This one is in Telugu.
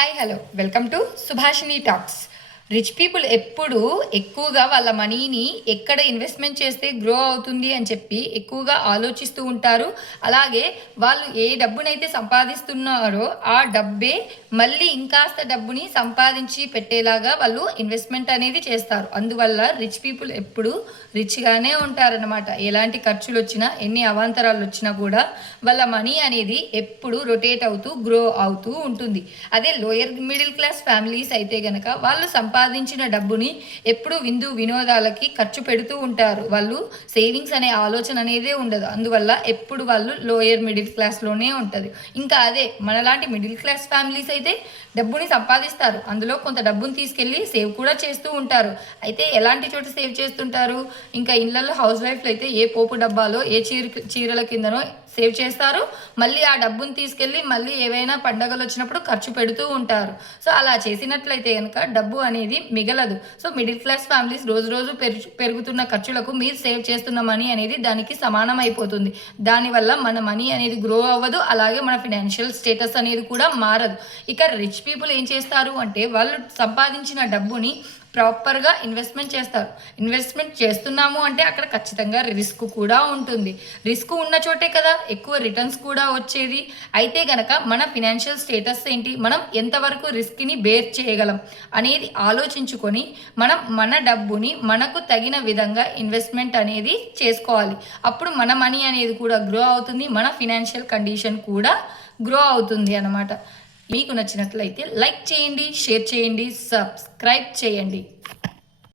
Hi hello welcome to Subhashini talks. Rich people ఎప్పుడు ఎక్కువగా వాళ్ళ మనీని ఎక్కడ ఇన్వెస్ట్మెంట్ చేస్తే గ్రో అవుతుంది అని చెప్పి ఎక్కువగా ఆలోచిస్తూ ఉంటారు. అలాగే వాళ్ళు ఏ డబ్బునైతే సంపాదిస్తున్నారో ఆ డబ్బే మళ్ళీ ఇంకాస్త డబ్బుని సంపాదించి పెట్టేలాగా వాళ్ళు ఇన్వెస్ట్మెంట్ అనేది చేస్తారు. అందువల్ల రిచ్ పీపుల్ ఎప్పుడు రిచ్గానే ఉంటారనమాట. ఎలాంటి ఖర్చులు వచ్చినా ఎన్ని అవాంతరాలు వచ్చినా కూడా వాళ్ళ మనీ అనేది ఎప్పుడు రొటేట్ అవుతూ గ్రో అవుతూ ఉంటుంది. అదే లోయర్ మిడిల్ క్లాస్ ఫ్యామిలీస్ అయితే గనక వాళ్ళు సంపాదించిన డబ్బుని ఎప్పుడు వినోదాలకి ఖర్చు పెడుతూ ఉంటారు. వాళ్ళు సేవింగ్స్ అనే ఆలోచన అనేదే ఉండదు. అందువల్ల ఎప్పుడు వాళ్ళు లోయర్ మిడిల్ క్లాస్లోనే ఉంటుంది. ఇంకా అదే మనలాంటి మిడిల్ క్లాస్ ఫ్యామిలీస్ అయితే డబ్బుని సంపాదిస్తారు, అందులో కొంత డబ్బుని తీసుకెళ్ళి సేవ్ కూడా చేస్తూ ఉంటారు. అయితే ఎలాంటి చోట సేవ్ చేస్తుంటారు, ఇంకా ఇళ్లలో హౌస్ వైఫ్లు అయితే ఏ పోపు డబ్బాలో ఏ చీరల కిందనో సేవ్ చేస్తారు. మళ్ళీ ఆ డబ్బుని తీసుకెళ్ళి మళ్ళీ ఏవైనా పండగలు వచ్చినప్పుడు ఖర్చు పెడుతూ ఉంటారు. సో అలా చేసినట్లయితే కనుక డబ్బు అనేది మిగలదు. సో మిడిల్ క్లాస్ ఫ్యామిలీస్ రోజు రోజు పెరుగుతున్న ఖర్చులకు మీరు సేవ్ చేస్తున్న మనీ అనేది దానికి సమానం అయిపోతుంది. దానివల్ల మన మనీ అనేది గ్రో అవ్వదు, అలాగే మన ఫినాన్షియల్ స్టేటస్ అనేది కూడా మారదు. ఇక రిచ్ పీపుల్ ఏం చేస్తారు అంటే వాళ్ళు సంపాదించిన డబ్బుని ప్రాపర్గా ఇన్వెస్ట్మెంట్ చేస్తారు. ఇన్వెస్ట్మెంట్ చేస్తున్నాము అంటే అక్కడ ఖచ్చితంగా రిస్క్ కూడా ఉంటుంది. రిస్క్ ఉన్న చోటే కదా ఎక్కువ రిటర్న్స్ కూడా వచ్చేది. అయితే గనక మన ఫినాన్షియల్ స్టేటస్ ఏంటి, మనం ఎంతవరకు రిస్క్ని బేర్ చేయగలం అనేది ఆలోచించుకొని మనం మన డబ్బుని మనకు తగిన విధంగా ఇన్వెస్ట్మెంట్ అనేది చేసుకోవాలి. అప్పుడు మన మనీ అనేది కూడా గ్రో అవుతుంది, మన ఫినాన్షియల్ కండిషన్ కూడా గ్రో అవుతుంది అన్నమాట. మీకు నచ్చినట్లయితే లైక్ చేయండి, షేర్ చేయండి, సబ్స్క్రైబ్ చేయండి.